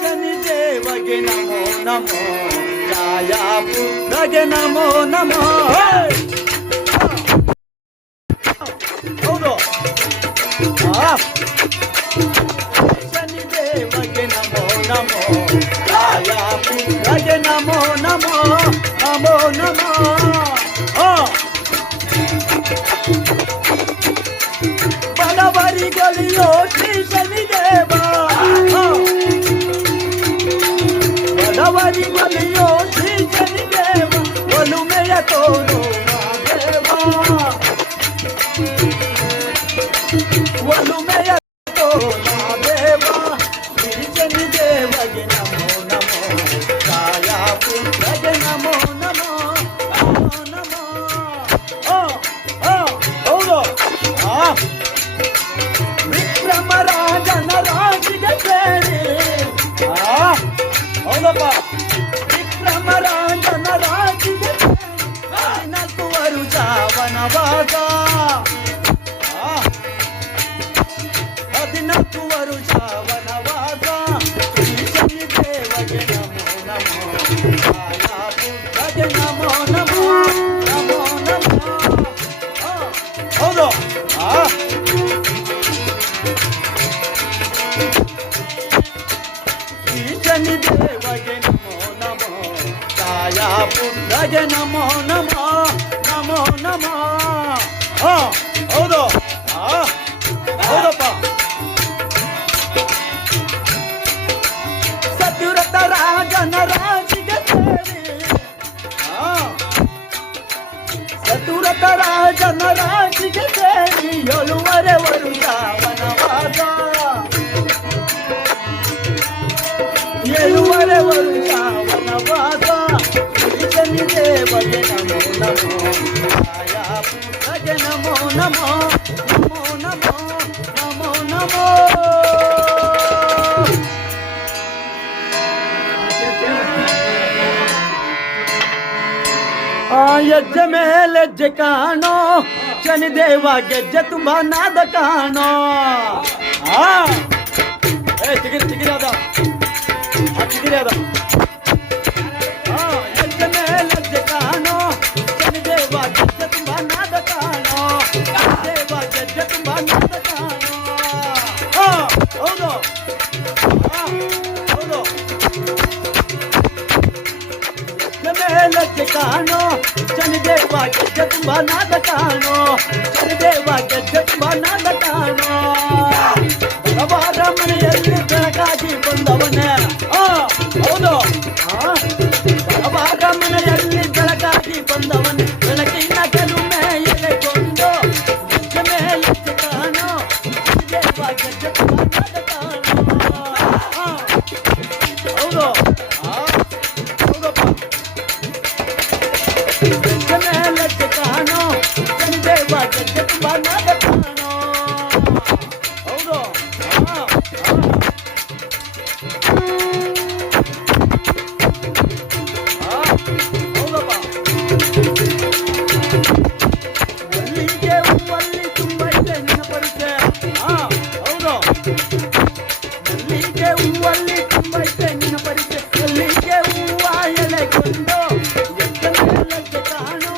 ಶನಿದೇವಗೆ ನಮೋ ನಮೋ ಛಾಯಾಪುತ್ರಗೆ ನಮೋ ನಮೋ. ಹೌದು ಶನಿದೇವಗೆ ನಮೋ ನಮೋ ಛಾಯಾಪುತ್ರಗೆ ನಮೋ ನಮೋ ನಮೋ ನಮೋ. ಬಡವರಿಗೊಲಿಯೋ ಶ್ರೀ ಶನಿದೇವ, ಬಡವರಿಗೊಲಿಯೋ ಶ್ರೀ ಶನಿದೇವ, ಒಲುಮೆಯ ತೋರು ದೇವ, ಒಲುಮೆಯ ತೋರು ದೇವ. ಶ್ರೀ ಶನಿದೇವಗೆ ನಮೋ ನಮೋ ಛಾಯಾಪುತ್ರಗೆ ನಮೋ ನಮೋ ನಮೋ ನಮೋ. ಹೌದು ವಿಕ್ರಮರಾಜನ ರಾಜಿಗೆ ಸೇರಿ, ಹೌದಪ್ಪ ವಿಕ್ರಮರಾಜನ ರಾಜಿಗೆ 14 ವರುಷ ವನವಾಸ, 14 ವರುಷ ವನವಾಸ. ಶ್ರೀ ಶನಿದೇವಗೆ ನಮೋ ನಮೋ ಛಾಯಾಪುತ್ರಗೆ ನಮೋ ನಮೋ ನಮೋ ನಮೋ. ಹೌದು ಶ್ರೀ ಶನಿದೇವಗೆ ನಮೋ ನಮೋ ಛಾಯಾಪುತ್ರಗೆ ನಮೋ ನಮೋ ನಮೋ ನಮೋ. ಹೌದು ಹೌದಪ್ಪ ಸದ್ಯುರಥ ರಾಜನ ರಾಜಿಗೆ ಸೇರಿ, ಸದ್ಯುರಥ ರಾಜನ ರಾಜಿಗೆ ಸೇರಿ 7 ವರುಷ ವನವಾಸ, 7 ವರುಷ ವನವಾಸ. ಶ್ರೀ ಶನಿದೇವಗೆ ನಮೋ ನಮೋ ಛಾಯಾಪುತ್ರಗೆ ನಮೋ ನಮೋ ನಮೋ ನಮೋ ನಮೋ ನಮೋ. ಹೆಜ್ಜೆ ಮೇಲೆ ಹೆಜ್ಜೆ ಕಾಣೋ ಶನಿದೇವ, ಗೆಜ್ಜೆ ತುಂಬಾ ನಾದ ಕಾಣೋ. ಚಿಗಿರಿ ಚಿಗಿರಿ ಅದ ಚಿಗಿರಿ ಅದ. ಹೆಜ್ಜೆ ಮೇಲೆ ಹೆಜ್ಜೆ ಕಾಣೋ ಶನಿದೇವ, ಗೆಜ್ಜೆ ತುಂಬಾ ನಾದ ಕಾಣೋ. ದೇವ ಗೆಜ್ಜೆ ತುಂಬಾ ನಾದ ಕಾಣೋ. ಹೌದು ಹೌದು ಲಜ್ಜೆ ಕಾಣೋ ಶನಿದೇವ, ಗೆಜ್ಜೆ ತುಂಬಾ ನಾದ ಕಾಣೋ. ಶನಿದೇವ ಗೆಜ್ಜೆ ತುಂಬಾ ನಾದ ಕಾಣೋ. ಬಡವರ ಮನೆಯಲ್ಲಿ ಬೆಳಕಾಗಿ ಬಂದವನೇ. ಹೌದು ಬಡವರ ಮನೆಯಲ್ಲಿ ಬೆಳಕಾಗಿ ಬಂದವನೇ, ಬೆಳಕಿನ ಕೆಲುಮೆ ಎಲೆಗೊಂಡು ಲಜ್ಜೆ ಮೇಲೆ ಲಜ್ಜೆ ಕಾಣೋ ಶನಿದೇವ, ಗೆಜ್ಜೆ ತುಂಬಾ ನಾದ ಕಾಣೋ. ಹೌದು ಲಜ್ಜೆ ಕಾಣೋ ಶನಿದೇವ, ಗೆಜ್ಜೆ ತುಂಬಾ ನಾದ ಕಾಣೋ. ಹೌದು ಹೌದಪ್ಪ. ಎಲ್ಲಿಗೆ ಹೂವಲ್ಲಿ ತುಂಬೈತೆ ನಿನ್ನ ಪರಿಚಯ. ಹೌದು ಎಲ್ಲಿಗೆ ಹೂವಲ್ಲಿ ತುಂಬೈತೆ ನಿನ್ನ ಪರಿಚಯ, ಎಲ್ಲಿಗೆ ಹೂವ ಎಲೆಗೊಂಡು ಲಜ್ಜೆ ಕಾಣೋ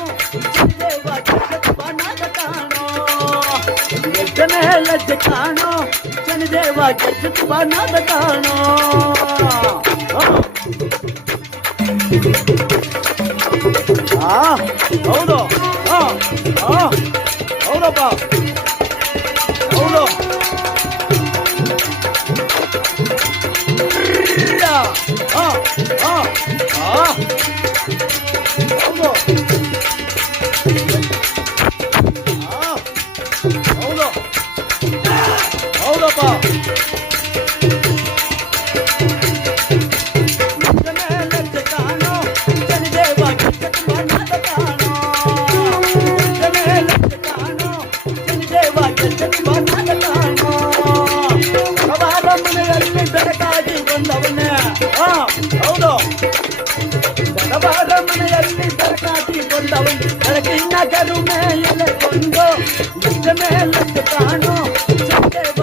ಶನಿದೇವ, ಗೆಜ್ಜೆ ತುಂಬಾ ನಾದ ಕಾಣೋ. ಹೆಜ್ಜೆ ಲಜ್ಜೆ ಕಾಣೋ ಶನಿದೇವ, ಗೆಜ್ಜೆ ತುಂಬಾ ನಾದ ಕಾಣೋ. ಹೌದು ಹೌದಪ್ಪ ಹೌದು. ಹೌದು ಹೌದಪ್ಪ. ಲಜ್ಜೆ ಕಾಣೋ ಶನಿದೇವ, ಗೆಜ್ಜೆ ತುಂಬಾ ನಾದ ಕಾಣೋ. ಲಜ್ಜೆ ಕಾಣೋ ಶನಿದೇವ, ಗೆಜ್ಜೆ ತುಂಬಾ ನಾದ ಕಾಣೋ. ಅವರ ಮನೆಯಲ್ಲಿ ಬೆಳಕಾಗಿ ಬಂದವನೇ. ಹೌದು ಬಡವರ ಮನೆಯಲ್ಲಿ ಬೆಳಕಾಗಿ ಬಂದವನು, ಬೆಳಕಿನ ಕರುಮೆ ಎಲೆಗೊಂಡು ಲಜ್ಜೆ ಮೇಲೆ ಲಜ್ಜೆ ಕಾಣೋ ಶನಿದೇವ.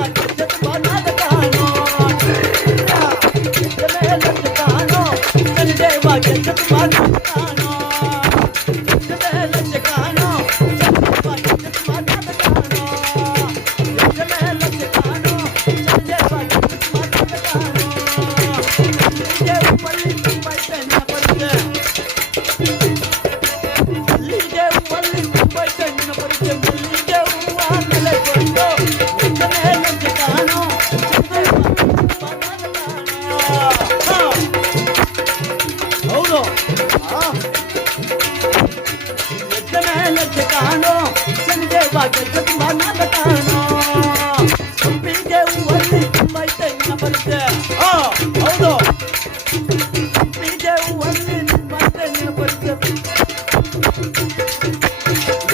ಎಲೆಗೊಂಡು ಎದ್ದ ಮೇಲಕ್ಕೆ ಕಾಣೋ ಹೌದು ಎದ್ದ ಮೇಲಕ್ಕೆ ಕಾಣೋ ಚಂದೇವ ಗೆದ್ದ ಬಣ್ಣದ ಕಾಣೋ ಸಂಪಿಗೆ ಹೂವಲ್ಲಿ ತುಂಬ ಐತೆ ಇನ್ನ ಬರುತ್ತೆ ಹೌದು ಸಂಪಿಗೆ ಹೂವಲ್ಲಿ ತುಂಬ ಐತೆ ಇನ್ನ ಬರುತ್ತೆ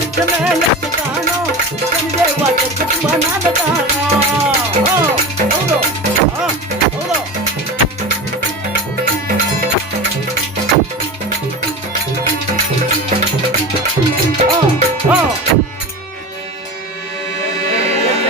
ಎದ್ದ ಮೇಲಕ್ಕೆ ಕಾಣೋ ಚಂದೇವ ಗೆದ್ದ ಬಣ್ಣದ ಕಾಣೋ